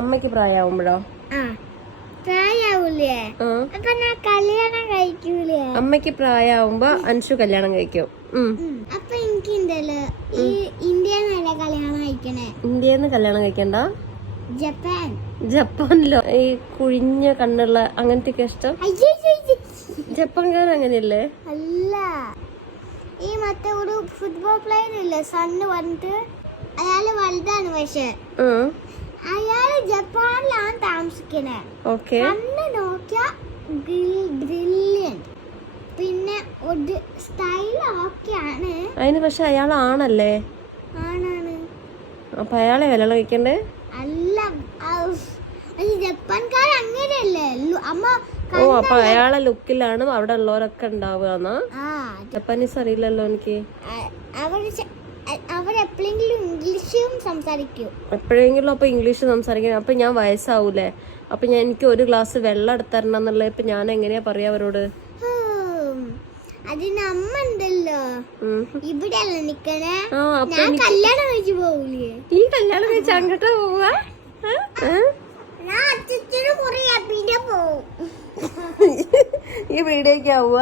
അമ്മയ്ക്ക് പ്രായമാവുമ്പോഴോ? അമ്മയ്ക്ക് പ്രായമാവുമ്പോ അൻഷു കല്യാണം കഴിക്കും. അപ്പൊ എനിക്കുണ്ടല്ലോ ഈ ഇന്ത്യന്നല്ല കല്യാണം കഴിക്കണേ. ഇന്ത്യന്ന് കല്യാണം കഴിക്കണ്ട, ജപ്പാനിലോ ഈ കുഴിഞ്ഞ കണ്ണുള്ള അങ്ങനത്തെ ഇഷ്ടം. ജപ്പാൻകാർ അങ്ങനെയല്ലേ? അല്ല, ഈ മറ്റേ ഒരു ഫുട്ബോൾ പ്ലെയർ ഇല്ലേ സണ്ണ് പറഞ്ഞിട്ട്, അയാള് വലുതാണ്. പക്ഷെ അയാള് ജപ്പാനിലാണ് താമസിക്കണേ. കണ്ണ് നോക്കിയ ബ്രില്യന്റ്, പിന്നെ ഒരു സ്റ്റൈൽ ഒക്കെയാണ് അതിന്. പക്ഷെ അയാൾ ആണല്ലേ? ആണാണ്. അപ്പൊ അയാളെ കല്യാണം കഴിക്കണ്ടേ? അല്ല, ജപ്പാൻകാർ അങ്ങനെയല്ലേ അമ്മ. അപ്പൊ അയാളെ ലുക്കിലാണ് അവിടെ ഉള്ളവരൊക്കെ ഉണ്ടാവുക. ജപ്പാനീസ് അറിയില്ലല്ലോ എനിക്ക്. അവരെപ്പോഴെങ്കിലും ഇംഗ്ലീഷും സംസാരിക്കും. എപ്പോഴെങ്കിലും അപ്പൊ ഇംഗ്ലീഷ് സംസാരിക്കണം. അപ്പൊ ഞാൻ വയസ്സാവൂലേ? അപ്പൊ എനിക്ക് ഒരു ഗ്ലാസ് വെള്ളം എടുത്തരണം എന്നുള്ളത് ഇപ്പൊ ഞാൻ എങ്ങനെയാ പറയാ അവരോട്? അതിന് അമ്മ ഉണ്ടല്ലോ ഇവിടെയല്ല നിക്കണേ. ഞാൻ കല്യാണം കഴിച്ചു പോവൂലേ? ഈ കല്യാണം കഴിച്ച് അങ്ങോട്ടാ പോവാ? ഞാൻ അച്ഛനും കുറെ പിന്നെ പോവും. ഈ വീഡിയോക്ക് ആവുക.